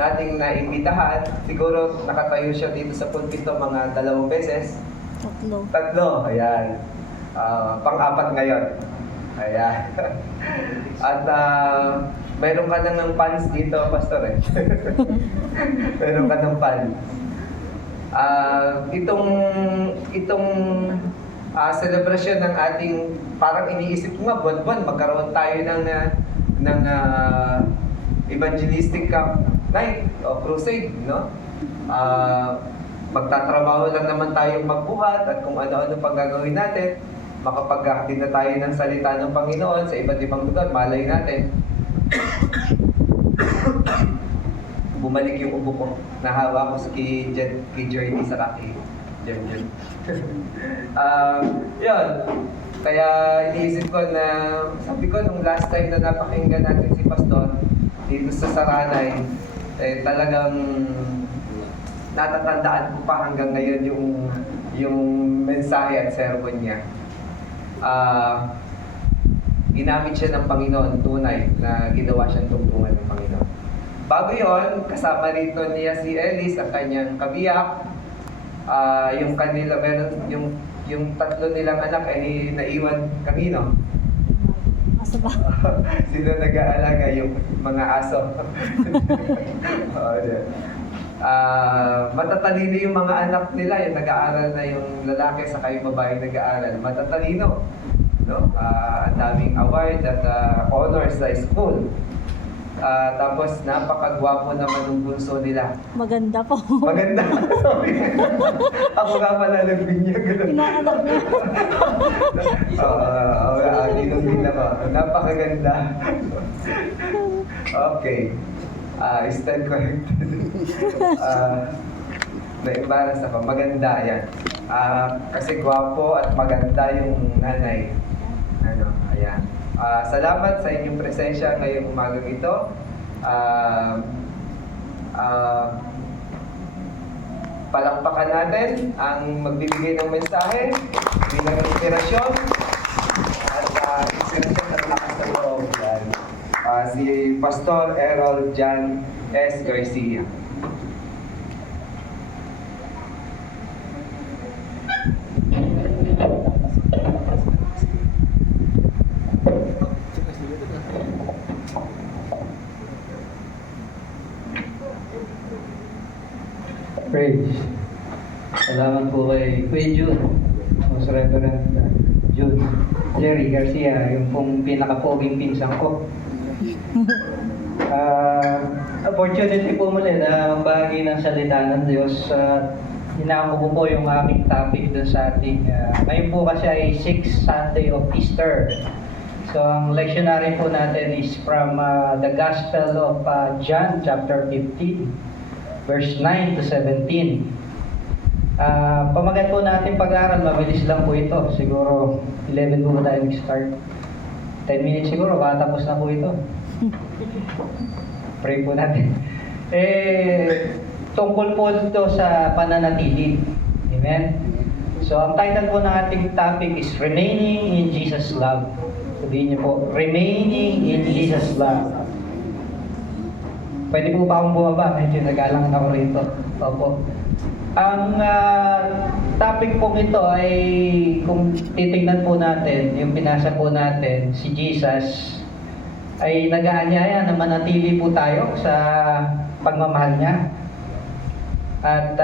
nating naimbitahan. Siguro nakatayo siya dito sa pulpito mga 2 beses. Tatlo, ayan. Pang-apat ngayon. Ayan. At meron ka na ng fans dito, Pastor eh. Meron ka ng fans. Itong celebration ng ating, parang iniisip ko nga, buwan-buwan, magkaroon tayo ng evangelistic camp night o crusade, no? Magtatrabaho lang naman tayong magbuhat at kung ano-ano pang gagawin natin, makapaghahatid na tayo ng salita ng Panginoon sa iba't ibang lugar, malay natin. Bumalik yung ubo ko, nahawa ko sa kay Journey sa kaki. Yun. Yun. Kaya iniisip ko na, sabi ko nung last time na napakinggan natin si Pastor dito sa Saranay, talagang natatandaan ko pa hanggang ngayon yung mensahe at sermon niya. Ginamit siya ng Panginoon, tunay na ginawa siyang tungtungan ng Panginoon. Bago yon, kasama rito niya si Ellis, ang kanyang kabiyak. Yung kanila, yung tatlo nilang anak ay naiwan kanino? Aso ba? Sino nag-aalaga? Yung mga aso. Matatalino yung mga anak nila, yung nag-aaral na yung lalaki sa yung babae nag-aaral. Matatalino. No? Ang daming award at honors sa school. Tapos napakagwapo naman ng bunso nila. Maganda po. Maganda. Sorry. Ako nga pala nagbinyag. Pinaanak niya. Ginong ako. Napakaganda. Okay. Stand corrected. Na-embarrass ako. Maganda yan. Kasi gwapo at maganda yung nanay. Ayan. Salamat sa inyong presensya ngayong umagang ito. Palakpakan natin ang magbibigay ng mensahe bilang inspirasyon at inspirasyon at lakas ng loob. Si Pastor Errol Jan S. Garcia. Praise. Salamat po kay Kuya June, Most Reverend June Jerry Garcia, yung pong pinaka-poging pinsan ko. Opportunity po muli na magbahagi ng salita ng Diyos. Hinako ko po yung aming topic dun sa ating, ngayon po kasi ay 6th Sunday of Easter. So ang lectionary po natin is from the Gospel of John chapter 15. Verse 9 to 17. Pamagat po natin pag-aaral, mabilis lang po ito. Siguro 11 po tayo mag-start. 10 minutes siguro, matapos na po ito. Pray po natin. Tungkol po ito sa pananatili. Amen? So, ang title po ng ating topic is Remaining in Jesus' Love. Sabihin niyo po, Remaining in Jesus' Love. Pwede po ba akong bumaba? Medyo nag-alangan ako rito. Opo. Ang topic po ito ay, kung titignan po natin, yung pinasa po natin, si Jesus, ay nag-aanyaya na manatili po tayo sa pagmamahal niya. At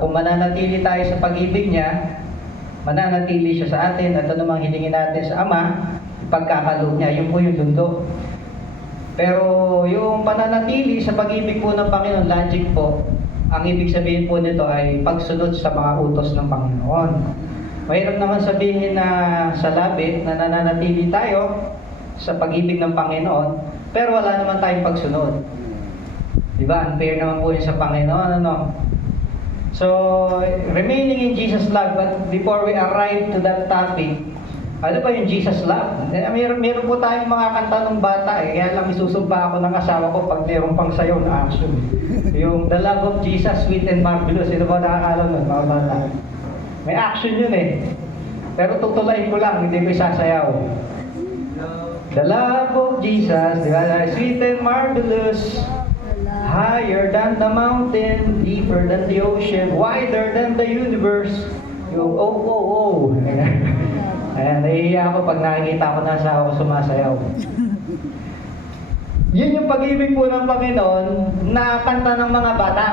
kung mananatili tayo sa pag-ibig niya, mananatili siya sa atin at anumang hilingin natin sa Ama, pagkakaloob niya, yun po yung dundo. Pero yung pananatili sa pag-ibig po ng Panginoon, logic po, ang ibig sabihin po nito ay pagsunod sa mga utos ng Panginoon. Mahirap naman sabihin na sa labit na nananatili tayo sa pag-ibig ng Panginoon, pero wala naman tayong pagsunod. Diba? Unfair naman po yun sa Panginoon. Ano? So, remaining in Jesus' love, but before we arrive to that topic, ano ba yung Jesus love? Meron po tayong mga kanta ng bata eh. Kaya lang isusumpa ako ng asawa ko pag meron pang sayaw na action. Yung The Love of Jesus, Sweet and Marvelous. Sino ba nakakaalam nun, mga bata? May action yun eh. Pero tutulain ko lang, hindi ko isasayaw. The love of Jesus, di ba? Sweet and marvelous. higher than the mountain, deeper than the ocean, wider than the universe. Yung oh. Ayan, nahihiya ako pag nakikita ko nasa ako sumasayaw. Yun yung pag-ibig po ng Panginoon na kanta ng mga bata.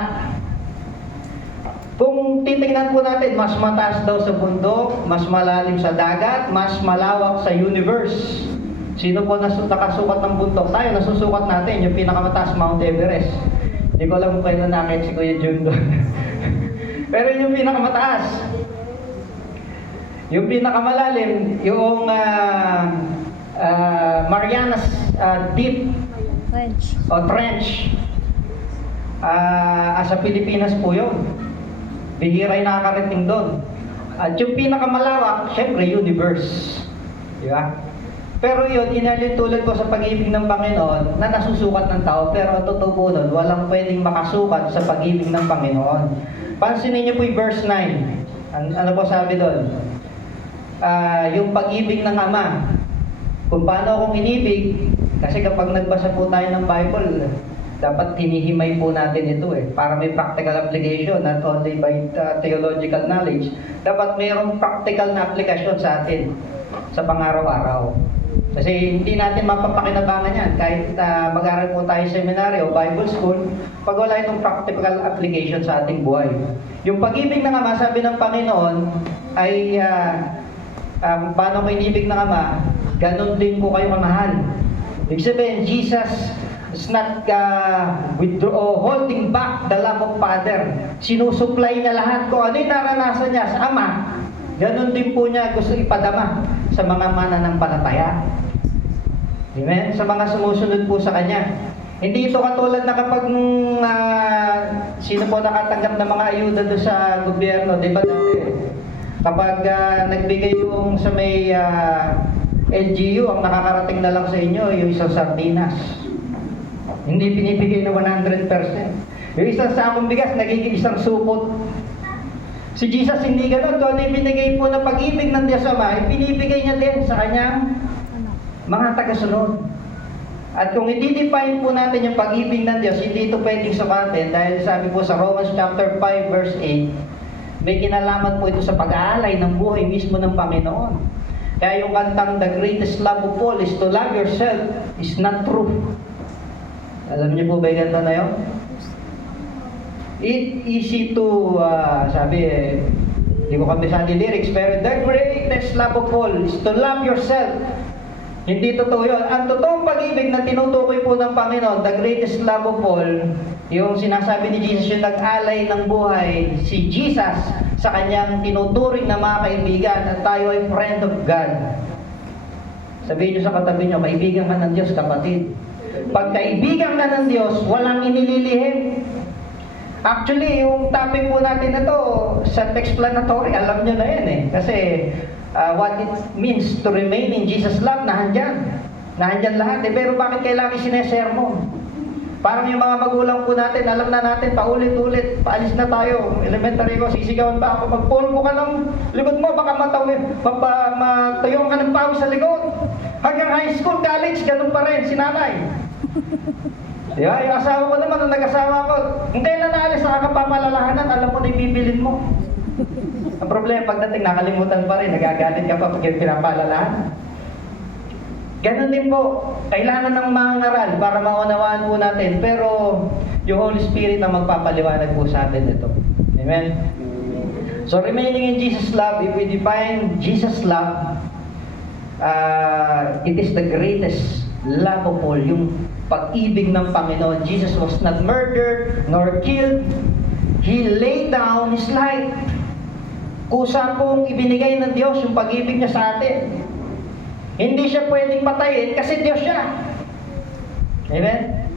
Kung titingnan po natin, mas mataas daw sa bundok, mas malalim sa dagat, mas malawak sa universe. Sino po nakasukat ng bundok? Tayo, nasusukat natin yung pinakamataas Mount Everest. Hindi ko alam kung kailan nakit si Kuya Jun doon. Pero yun yung pinakamataas. Yung pinakamalalim, yung Marianas Deep Trench. Sa Pilipinas po yun. Bihira yung nakakarating doon. At yung pinakamalawak, syempre, universe. Di ba? Pero yun, inalitulad ko sa pag-ibig ng Panginoon na nasusukat ng tao, pero totoo po nun, walang pwedeng makasukat sa pag-ibig ng Panginoon. Pansinin niyo po yung verse 9. Ano po sabi doon? Yung pag-ibig ng Ama. Kung paano akong inibig, kasi kapag nagbasa po tayo ng Bible, dapat hinihimay po natin ito para may practical application, not only by theological knowledge. Dapat mayroong practical na application sa atin sa pang-araw-araw. Kasi hindi natin mapapakinabangan yan kahit mag-aral po tayo sa seminary o Bible school pag wala itong practical application sa ating buhay. Yung pag-ibig ng Ama, sabi ng Panginoon, ay paano ko inibig ng Ama, ganun din ko kayo kamahal. Ibig sabihin, Jesus is not holding back the love of Father. Sinusupply niya lahat kung ano yung naranasan niya sa Ama. Ganon din po niya gusto ipadama sa mga mananampalataya. Amen? Sa mga sumusunod po sa Kanya. Hindi ito katulad na kapag sino po nakatanggap ng mga ayuda doon sa gobyerno, di ba dati? Kapag nagbigay yung sa may LGU, ang nakakarating na lang sa inyo, yung isang sardinas. Hindi binibigay na 100%. Yung isang sakong bigas, nagiging isang supot. Si Jesus hindi gano'n. Kung ano yung binigay po na pag-ibig ng Diyos Ama, ibinibigay niya din sa kanyang mga tagasunod. At kung i-define po natin yung pag-ibig ng Diyos, hindi ito pwedeng sukatin dahil sabi po sa Romans chapter 5 verse 8, may kinalaman po ito sa pag-aalay ng buhay mismo ng Panginoon. Kaya yung kantang The Greatest Love of All is to love yourself is not true. Alam niyo po ba yung kanta na yun? It easy to, hindi ko kabisado yung lyrics, pero the greatest love of all is to love yourself. Hindi totoo yun. Ang totoong pag-ibig na tinutukoy po ng Panginoon, the greatest love of all, yung sinasabi ni Jesus, yung nag-alay ng buhay, si Jesus, sa kanyang tinuturing na mga kaibigan, at tayo ay friend of God. Sabihin niyo sa katabi niyo, kaibigan ka ng Diyos, kapatid. Pag kaibigan ka ng Diyos, walang inililihim. Actually, yung topic po natin na to, self-explanatory, alam niyo na yan Kasi what it means to remain in Jesus' love, nahandyan. Nahandyan lahat Pero bakit kailangan sineshare mo? Parang yung mga magulang po natin, alam na natin, paulit-ulit, paalis na tayo. Elementary ko, sisigawan pa ako. Magpulbo ka ng likod mo, baka matayong ka ng pawis sa likod. Hanggang high school, college, ganun pa rin, si nanay. Diba? Yung asawa ko naman, nung nag-asawa ko, kung kailan naalis sa kakapapalalahanan, alam mo na ibibilin mo. Ang problema, pagdating nakalimutan pa rin, nagagalit ka pa pag yung pinapalalahanan. Ganon din po, kailangan ng mga ngaral para maunawaan po natin, pero yung Holy Spirit ang magpapaliwanag po sa atin ito. Amen? So, remaining in Jesus' love, if we define Jesus' love, it is the greatest love of all, yung pag-ibig ng Panginoon. Jesus was not murdered nor killed. He laid down His life. Kusa pong ibinigay ng Diyos yung pag-ibig niya sa atin. Hindi siya pwedeng patayin kasi Diyos siya. Amen?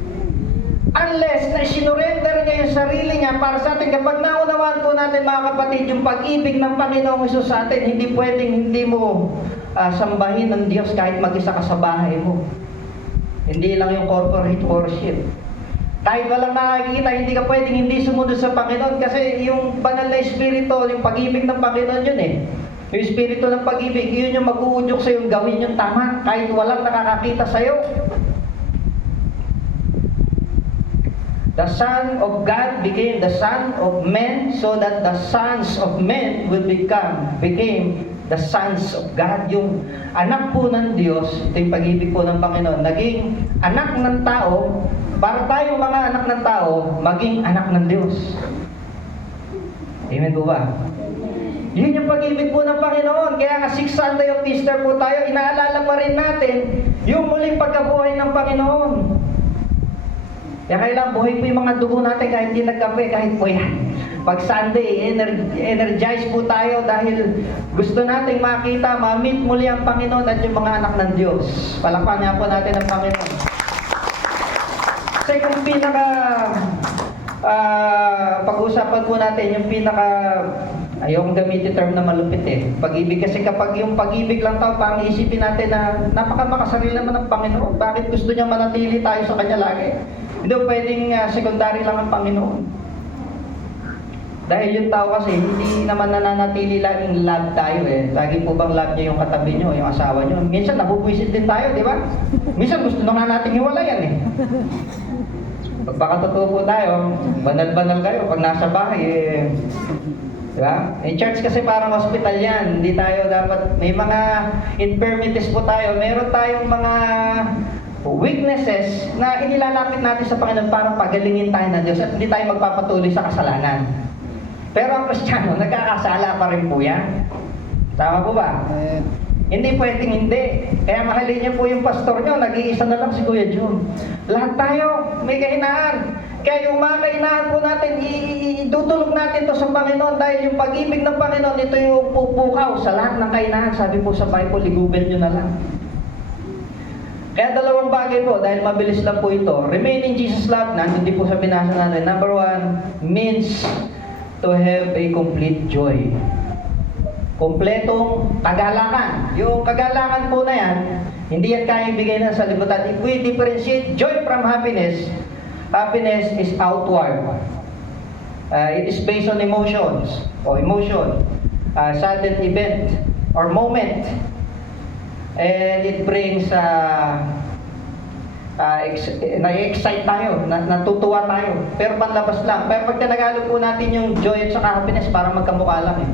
Unless na sinurrender niya yung sarili niya para sa atin. Kapag naunawaan po natin mga kapatid, yung pag-ibig ng Panginoong Hesus sa atin, hindi pwedeng hindi mo sambahin ng Diyos kahit mag-isa ka sa bahay mo. Hindi lang yung corporate worship. Kahit walang nakakikita, hindi ka pwedeng hindi sumunod sa Panginoon kasi yung banal na espiritu, yung pag-ibig ng Panginoon yun Yung espiritu ng pag-ibig, yun yung mag-uudyok sa yung gawin yung tama kahit walang nakakakita sa iyo. The Son of God became the Son of Men so that the sons of men became the sons of God. Yung anak po ng Diyos, ito yung pag-ibig po ng Panginoon, naging anak ng tao, para tayo mga anak ng tao, maging anak ng Diyos. Amen po ba? Yun yung pag-ibig po ng Panginoon. Kaya nga 6 Sunday of Easter po tayo, inaalala pa rin natin yung muling pagkabuhay ng Panginoon. Kaya kailangan buhay po yung mga dugo natin kahit hindi nagkape, kahit po yan. Pag Sunday, energize po tayo dahil gusto nating makita, ma-meet muli ang Panginoon at yung mga anak ng Diyos. Palakpakan niya po natin ang Panginoon. Kasi kung pag-usapan po natin, yung ayokong gamitin term na malupit eh. Pag-ibig kasi kapag yung pag-ibig lang tao, parang isipin natin na napakamakasarili naman ng Panginoon. Bakit gusto niya manatili tayo sa Kanya lagi? Hindi pwedeng secondary lang ang Panginoon. Dahil yung tao kasi, hindi naman nananatili laging love tayo eh. Lagi po bang love niyo yung katabi niyo, yung asawa niyo? Minsan nabubwisit din tayo, di ba? Minsan gusto na nga natin hiwalayan eh. Pagpakatotoo po tayo, banal-banal kayo pag nasa bahay eh. Diba? In church kasi parang hospital yan. Hindi tayo dapat, may mga infirmities po tayo. Meron tayong mga weaknesses na inilalapit natin sa Panginoon para pagalingin tayo ng Diyos at hindi tayo magpapatuloy sa kasalanan. Pero ang Kristiyano, nagkakasala pa rin po yan. Tama po ba? Hindi pwedeng hindi. Kaya mahalin niyo po yung pastor niyo, nag-iisa na lang si Kuya Jun. Lahat tayo, may kahinaan. Kaya yung mga kahinaan po natin, idudulog natin to sa Panginoon dahil yung pag-ibig ng Panginoon, ito yung pupukaw sa lahat ng kahinaan. Sabi po sa Bible, ligubin nyo na lang. Kaya dalawang bagay po, dahil mabilis lang po ito. Remain in Jesus' love, nandun din po sa binasa natin. Number 1, means to have a complete joy. Kompletong kagalakan. Yung kagalakan po na yan, hindi yan kaya ibigay na sa libutan. If we differentiate joy from happiness, happiness is outward. It is based on emotions or emotion, sudden event or moment. And it brings na-excite tayo, natutuwa tayo. Pero panlabas lang. Pero pag tinagalog po natin yung joy at saka happiness, parang magkamukha lang eh.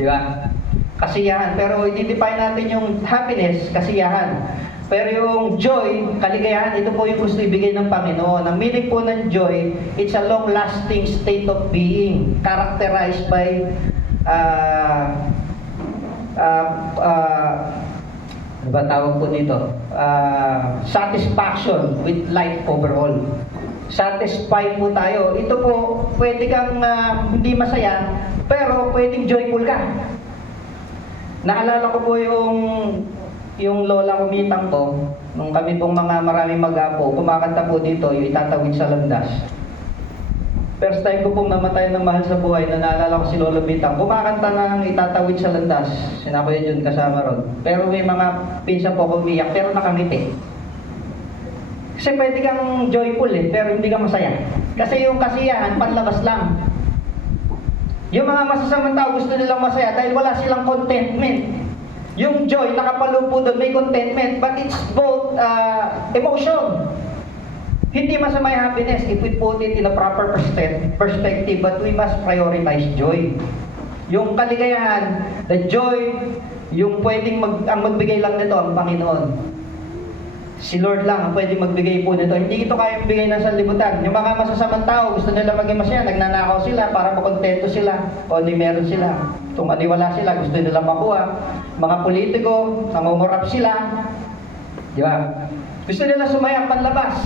Di ba? Kasiyahan. Pero i-define natin yung happiness, kasiyahan. Pero yung joy, kaligayahan, ito po yung gusto ibigay ng Panginoon. Ang meaning po ng joy, it's a long-lasting state of being, characterized by ano ba tawag po dito? Satisfaction with life overall. Satisfied po tayo. Ito po, pwede kang hindi masaya, pero pwedeng joyful ka. Naalala ko po yung lola kumitang ko, nung kami pong mga maraming mag-apo, kumakanta po dito, yung itatawid sa landas. First time ko pong namatay ng mahal sa buhay na naalala ko si Lolo Bitang. Kumakanta ng itatawid sa landas. Sinako yun kasama ron. Pero may mga pinsan po ako umiyak, pero nakangiti. Kasi pwede kang joyful eh, pero hindi ka masaya. Kasi yung kasiyahan, panlabas lang. Yung mga masasamang tao gusto nilang masaya dahil wala silang contentment. Yung joy, nakapalo po doon, may contentment, but it's both emotion. Hindi masama yung happiness if we put it in a proper perspective, but we must prioritize joy. Yung kaligayahan, the joy, yung pwedeng ang magbigay lang nito ang Panginoon. Si Lord lang ang pwedeng magbigay po nito. Hindi ito kayang bigay ng sanlibutan. Yung mga masasamang tao, gusto nila maging masaya, nagnanakaw sila para makontento sila. O hindi meron sila. Kung wala sila, gusto nila makuha. Mga politiko, nangungurap sila. Di ba? Gusto nila sumaya, panlabas.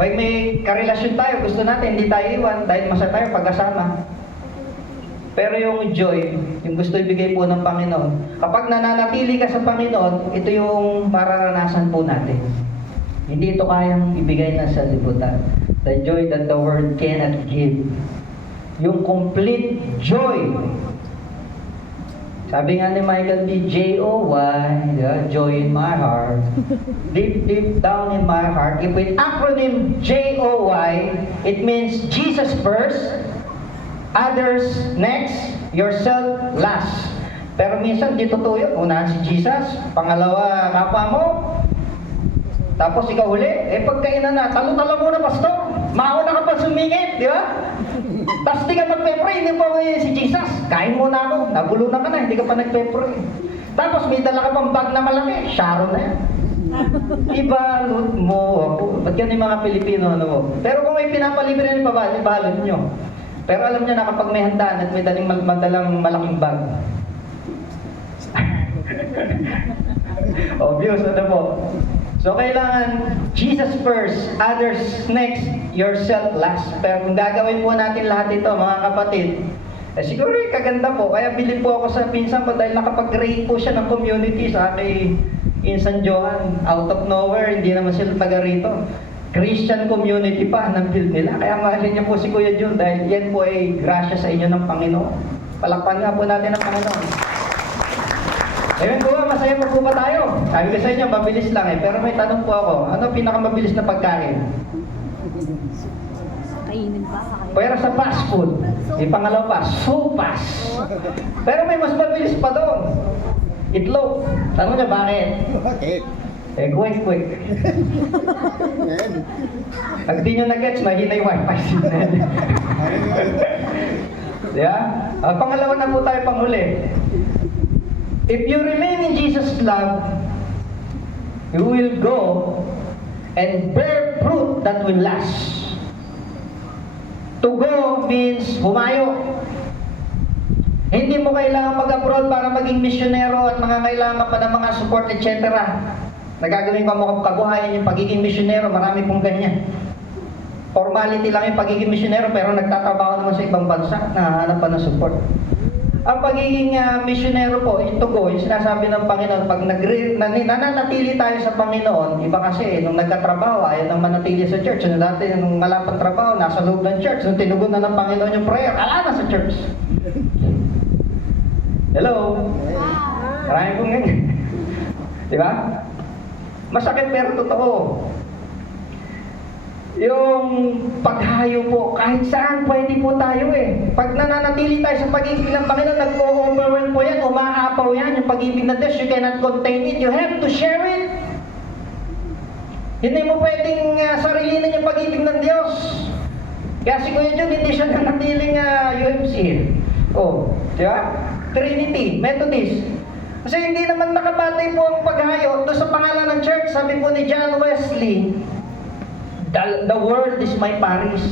Pag may karelasyon tayo, gusto natin, hindi tayo iwan dahil masaya tayo pagkasama. Pero yung joy, yung gusto ibigay po ng Panginoon, kapag nananatili ka sa Panginoon, ito yung mararanasan po natin. Hindi ito kayang ibigay na sa libutan. The joy that the world cannot give. Yung complete joy. Sabi nga ni Michael B. J-O-Y, joy in my heart. Deep, deep down in my heart. If with acronym J-O-Y, it means Jesus first, others next, yourself last. Pero minsan di totoo yun. Unahan si Jesus, pangalawa kapwa mo, tapos ikaw huli. Pagkainan na, talo-talo muna pastor. di ba? Tapos di ka magpe-pray, hindi po si Jesus. Kain muna ako, nabulunan ka na, hindi ka pa nagpe-pray. Tapos may dala ka pang bag na malaki, Sharon na yan. Ibalot mo ako. Ba't yan yung mga Pilipino, ano mo? Pero kung may pinapalibre na ibalot nyo. Pero alam nyo na kapag may handaan at may madalang malaking bag. Obvious, ano po? So, kailangan Jesus first, others next, yourself last. Pero kung gagawin po natin lahat ito, mga kapatid, siguro kaganda po. Kaya bilib po ako sa pinsan ko dahil nakapag-create po siya ng community sa aking San Johan. Out of nowhere, hindi naman sila taga rito. Christian community pa ng build nila. Kaya mahalin niya po si Kuya Jun dahil yan po ay grasya sa inyo ng Panginoon. Palakpan nga po natin ang Panginoon. Ayun po, masaya po ba tayo? Sabi ko sa inyo, mabilis lang eh. Pero may tanong po ako, ano pinakamabilis na pagkain? Kainin ba? Pero sa fast food, yung pangalawa pa, so fast. Pero may mas mabilis pa doon. Itlog. Tanong niya, bakit? Bakit? Quick. Pag di nyo na-gets, mahina yung wifi signal. Yeah? Pangalawa na po tayo panghuli. If you remain in Jesus' love, you will go and bear fruit that will last. To go means humayo. Hindi mo kailangan mag-abroad para maging misyonero at mga kailangan pa ng mga support, etc. Nagagawin pa mo kabuhayan yung pagiging misyonero, marami pong ganyan. Formality lang yung pagiging misyonero pero nagtatrabaho naman sa ibang bansa, nahanap pa ng support. Ang pagiging misyonero po, ito go, yung sinasabi ng Panginoon, pag nananatili tayo sa Panginoon, iba kasi, nung nagkatrabaho, ayaw nang manatili sa church. Nung dati, nung malapang trabaho, nasa loob ng church. Nung tinugon na ng Panginoon yung prayer, ala na sa church. Hello? Marami pong ganyan. Di ba? Masakit pero totoo. Yung paghayo po, kahit saan pwede po tayo eh. Pag nananatili tayo sa pag-ibig ng Panginoon, nag-overwhelm po yan, umaapaw yan, yung pag-ibig ng Diyos, you cannot contain it, you have to share it. Hindi mo pwedeng sarilinin yung pag-ibig ng Diyos. Kaya si Kuya Jun, hindi siya nanatiling UMC. Oh, di ba? Trinity, Methodist. Kasi hindi naman nakabatay po ang paghayo. Doon sa pangalan ng church, sabi po ni John Wesley, the world is my parish.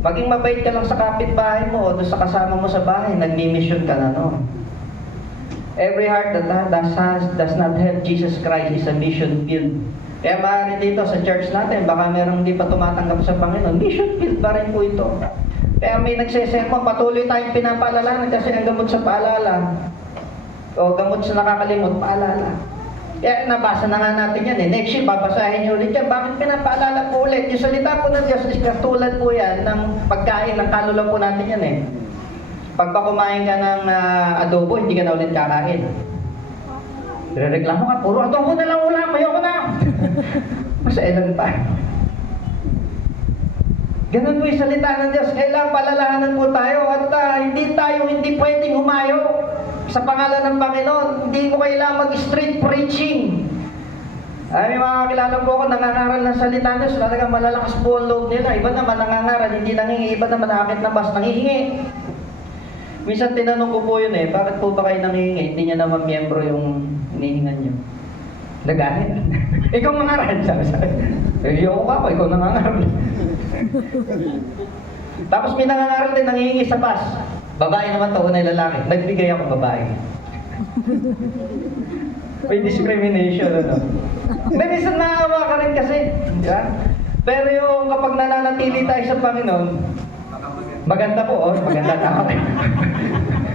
Maging mabait ka lang sa kapitbahay mo o doon sa kasama mo sa bahay, nagmi-mission ka na, no? Every heart that does not have Jesus Christ is a mission field. Kaya maaari dito sa church natin, baka merong hindi pa tumatanggap sa Panginoon, mission field pa rin po ito. Kaya may nagsesermon, patuloy tayong pinapaalala kasi ang gamot sa paalala o gamot sa nakakalimot, paalala. Kaya nabasa na nga natin yan eh. Next year, babasahin nyo ulit yan. Bakit pinapaalala po ulit? Yung salita po ng Diyos is katulad po yan ng pagkain, ng kaluluwa po natin yan eh. Pag kumain ka ng adobo, hindi ka na ulit kakain. Rereklamo ka, puro adobo na lang ulam, ayoko na. Masailan pa. Ganun po yung salita ng Diyos. Kailangan palalahanan po tayo at hindi pwedeng humayo sa pangalan ng Panginoon. Hindi mo kailangan mag-street preaching. May mga kakilala po ako, nangangaral ng salita ng Diyos. Talagang malalakas po ang loob nila. Iba naman nangangaral, hindi nangingi. Iba naman nakakit na bas, nangihingi. Minsan tinanong ko po yun eh, bakit po ba kayo nangihingi? Hindi niya naman miyembro yung hinihingan niyo. Nagalit. Ikaw mangaral, sabi. Ayoko ka ako, ikaw nangangaral. Tapos may nangangaral din, nangihingi sa bus. Babae naman to, unay lalaki. Nagbigay ako babae. May discrimination, ano? Hindi, minsan naawa ka rin kasi. Diba? Pero yung kapag nananatili tayo sa Panginoon, maganda po, oh, maganda na ako.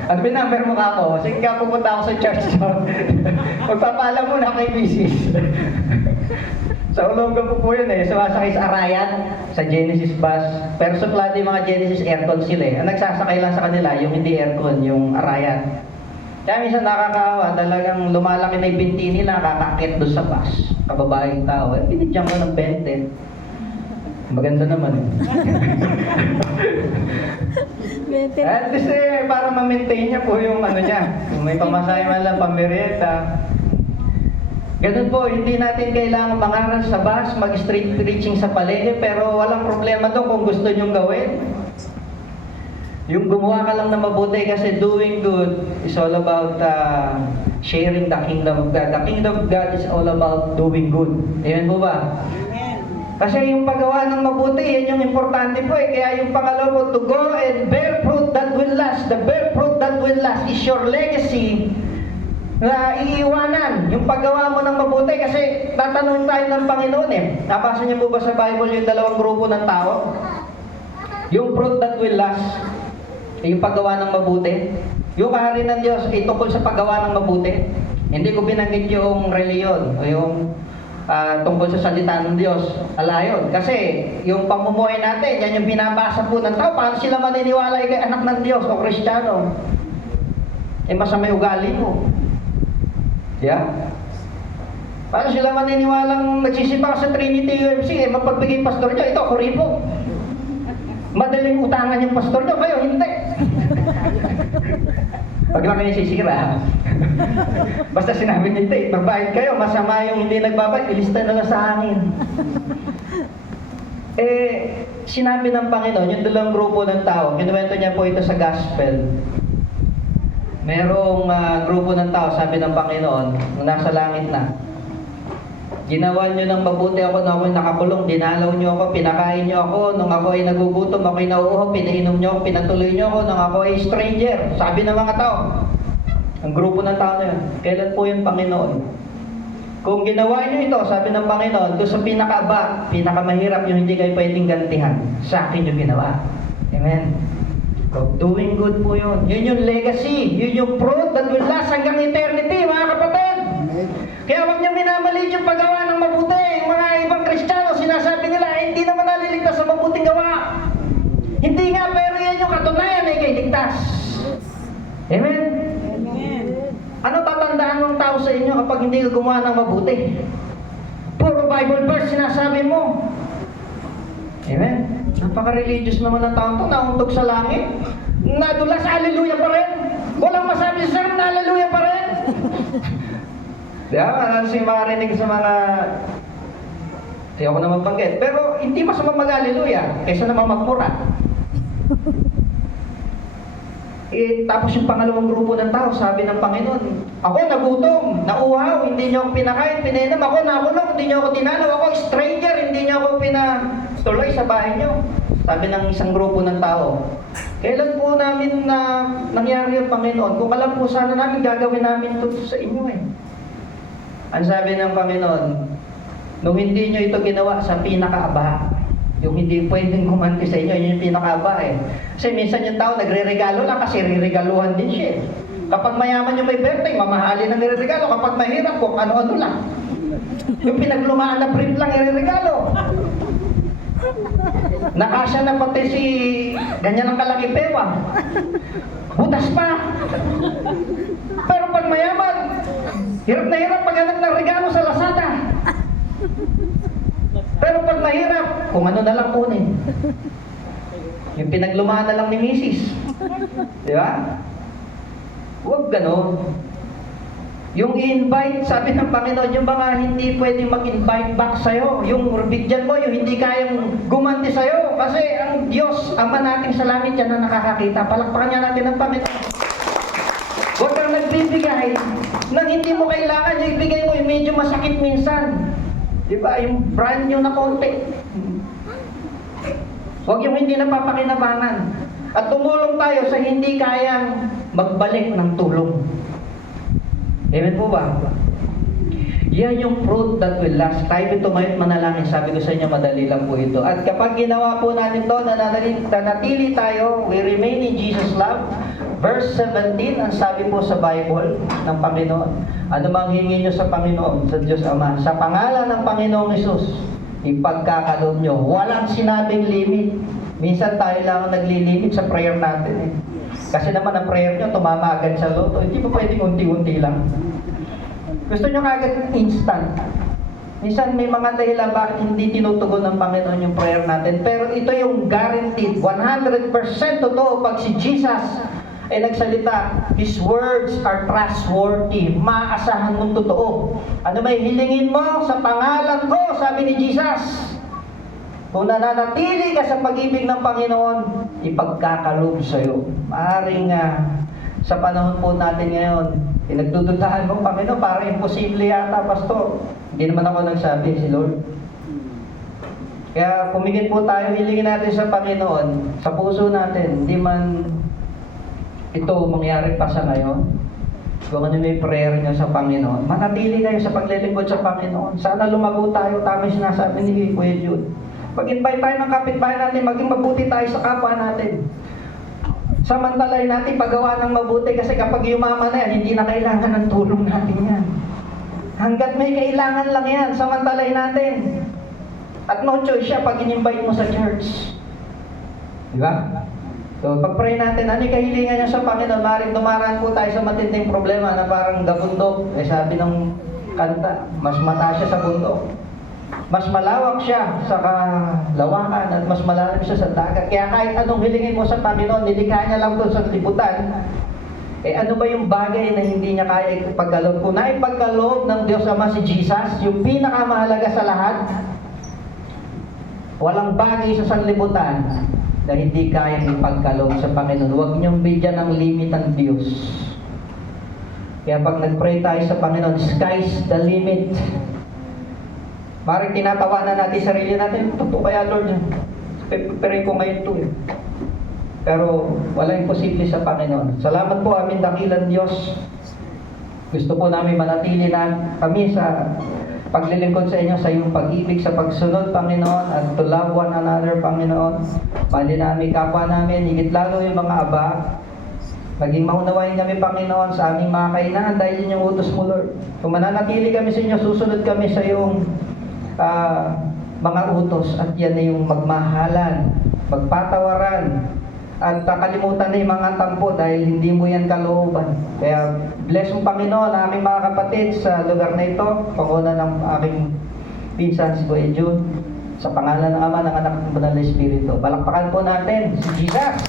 At pinamper mo ka ako, sige ka pupunta ako sa church. Magpapaalam muna kay Mrs. Sa Olonga po yun eh, sumasakay sa Arayan, sa Genesis bus. Pero suplado yung mga Genesis aircon sila eh. Ang nagsasakay lang sa kanila, yung hindi aircon, yung Arayan. Kaya minsan nakakaawa, talagang lumalaki na yung binti nila, kakakit doon sa bus. Kababaeng tao, eh, binigyan ko ng 20. Maganda naman eh. At least eh, para ma-maintain niya po yung ano niya. Kung may pamasahe man lang, pamerienda. Ganun po, hindi natin kailangan mangaral sa bus, mag-street preaching sa palengke, pero walang problema doon kung gusto nyong gawin. Yung gumawa ka lang na mabuti kasi doing good is all about sharing the kingdom of God. The kingdom of God is all about doing good. Amen po ba? Kasi yung paggawa ng mabuti, yan yung importante po eh. Kaya yung pangalawa po, to go and bear fruit that will last. The bear fruit that will last is your legacy na iiwanan. Yung paggawa mo ng mabuti, kasi tatanungin tayo ng Panginoon eh. Nabasa niyo po ba sa Bible yung dalawang grupo ng tao? Yung fruit that will last, yung paggawa ng mabuti. Yung kahari ng Diyos ay tungkol sa paggawa ng mabuti. Hindi ko binanggit yung reliyon o yung tungkol sa salita ng Diyos. Alayon. Kasi yung pamumuhay natin, yan yung binabasa po ng tao. Paano sila maniniwala kay anak ng Diyos o Kristiyano? Eh masama yung ugali mo. Yeah? Paano sila maniniwalang nagsisipa sa Trinity UMC? Eh mapagbigay pastor nyo, ito ako ripo. Madaling utangan yung pastor nyo, kayo hindi. Pag lang kayo sisira. Basta sinabi niyo, hindi, magbayad kayo, masama yung hindi nagbabayad, ilista na lang sa hangin. Eh, sinabi ng Panginoon, yung dalawang grupo ng tao, kinuwento niya po ito sa gospel. Merong grupo ng tao, sabi ng Panginoon, nung nasa langit na, ginawa nyo ng mabuti ako na ako'y nakakulong, dinalaw nyo ako, pinakain nyo ako, nung ako ay nagugutom, ako'y nauuhaw, pinainom nyo ako, pinatuloy nyo ako, nung ako ay stranger. Sabi ng mga tao, ang grupo ng tao na yun, kailan po yung Panginoon? Kung ginawa nyo ito, sabi ng Panginoon, doon sa pinakaba, pinakamahirap yung hindi kayo pwedeng gantihan, sa akin yung ginawa. Amen. So, doing good po yun. Yun yung legacy, yun yung fruit that will last hanggang eternity, mga kapatid. Kaya huwag niyo minamalit yung paggawa ng mabuti. Yung mga ibang Kristiyano, sinasabi nila, hindi naman naliligtas sa mabuting gawa. Hindi nga, pero yan yung katunayan ay kay ligtas. Amen? Amen. Ano tatandaan ng tao sa inyo kapag hindi ka gumawa ng mabuti? Puro Bible verse sinasabi mo. Amen? Napaka-religious naman ng taong to, nauntog sa langit. Nadulas, hallelujah pa rin. Walang masabi sa sarap na hallelujah pa rin. Diba? Ano siya makarinig sa mga ayoko naman banggit. Pero hindi masama mag-hallelujah kaysa naman magmura. Tapos yung pangalawang grupo ng tao, sabi ng Panginoon, ako nagutom, nauhaw, hindi niyo ako pinakain, pinainom, ako nakulong, hindi niyo ako dinalaw, ako stranger, hindi niyo ako pinatuloy sa bahay niyo. Sabi ng isang grupo ng tao, kailan po namin na nangyari yung Panginoon? Kung alam po sana namin, gagawin namin ito sa inyo eh. Ang sabi ng Panginoon, nung hindi nyo ito ginawa sa pinakaaba, yung hindi pwedeng gumanti sa inyo, yun yung pinakaaba eh. Kasi minsan yung tao nagre-regalo lang kasi riregaluhan din siya eh. Kapag mayaman yung may birthday, mamahalin ang nireregalo. Kapag mahirap, kung ano-ano lang. Yung pinaglumaan na brief lang ireregalo. Nakasya na pati si ganyan ang kalaki pewang. Butas pa. Pero pag mayaman, hirap na hirap paghanap ng regalo sa Lazada. Pero pag mahirap, kung ano na lang kunin. Yung pinaglumaan na lang ni Mrs. Di ba? Huwag ganon. Yung i-invite, sabi ng Panginoon, yung mga hindi pwedeng mag-invite back sa'yo, yung bigyan mo, yung hindi kayang gumanti sa'yo, kasi ang Diyos, Ama natin sa langit, yan na nakakakita. Palakpakan niya natin ng Panginoon. Huwag kang nagbibigay nang hindi mo kailangan, yung ibigay mo, yung medyo masakit minsan. Diba? Yung brand new na konti. Huwag yung hindi napapakinabangan. At tumulong tayo sa hindi kayang magbalik ng tulong. Amen po ba? Yan yung fruit that will last. Tayo tumayot manalangin. Sabi ko sa inyo, madali lang po ito. At kapag ginawa po natin to, nanatili tayo, we remain in Jesus' love. Verse 17, ang sabi po sa Bible ng Panginoon, ano mang hingin nyo sa Panginoon, sa Diyos Ama, sa pangalan ng Panginoong Hesus, ipagkakaloob nyo. Walang sinabing limit. Minsan tayo lang naglilimit sa prayer natin eh. Kasi naman ang prayer nyo, tumama agad sa loto. Hindi pa pwedeng unti-unti lang. Gusto nyo kagad instant. Minsan may mga dahilan bakit hindi tinutugon ng Panginoon yung prayer natin. Pero ito yung guaranteed, 100% totoo pag si Jesus ay nagsalita, His words are trustworthy. Maasahan mong totoo. Ano may hilingin mo sa pangalan ko, sabi ni Jesus. Kung nananatili ka sa pag-ibig ng Panginoon, ipagkakalob sa'yo. Maaring sa panahon po natin ngayon, nagdududahan mo, Panginoon, parang imposible yata, Pastor. Hindi naman ako nagsabi, si Lord. Kaya pumingin po tayo, hilingin natin sa Panginoon, sa puso natin, hindi man ito mangyari pa sa ngayon. Kung ano may prayer niyo sa Panginoon, manatili kayo sa paglilingkod sa Panginoon. Sana lumago tayo, tama yung sinasabi ni Kuya Jude. Pag-invite tayo ng kapitbahay natin, maging mabuti tayo sa kapwa natin. Samantalay natin paggawa ng mabuti kasi kapag yumaman na yan, hindi na kailangan ng tulong natin yan. Hanggat may kailangan lang yan, samantalay natin. At no choice siya pag in-invite mo sa church. Di ba? So, pag-pray natin, ano yung kahilingan niya sa Panginoon? Maring dumaraan po tayo sa matinding problema na parang gabundok. Eh sabi ng kanta, mas mataas siya sa bundok. Mas malawak siya sa kalawakan at mas malalim siya sa dagat. Kaya kahit anong hilingin mo sa Panginoon, nilikha niya lang doon sa libutan. Eh ano ba yung bagay na hindi niya kaya ipagkaloob? Kung naipagkaloob ng Diyos Ama si Jesus, yung pinakamahalaga sa lahat, walang bagay sa sanlibutan na hindi kaya ipagkaloob sa Panginoon. Huwag niyong bigyan ng limit ang Diyos. Kaya pag nag-pray tayo sa Panginoon, sky's the limit. Parang tinatawanan natin sarili natin, totoo kaya Lord, pray ko ngayon to eh. Pero walang imposible sa Panginoon. Salamat po aming dakilang Diyos. Gusto po namin manatili na kami sa paglilingkod sa inyo, sa iyong pag-ibig, sa pagsunod, Panginoon, at to love one another, Panginoon. Mali namin kapwa namin, higit lalo yung mga aba. Maging maunawain kami, Panginoon, sa aming mga kailangan dahil yun yung utos mo, Lord. Kung mananatili kami sa inyo, susunod kami sa iyong mga utos, at yan na yung magmahalan, magpatawaran, at kakalimutan na yung mga tampo dahil hindi mo yan kalooban. Kaya bless mo, Panginoon, aming mga kapatid sa lugar na ito, panguna ng aking pinsan si Kuya June, sa pangalan ng Ama, ng Anak, ng Banal na Espiritu. Palakpakan po natin si Jesus.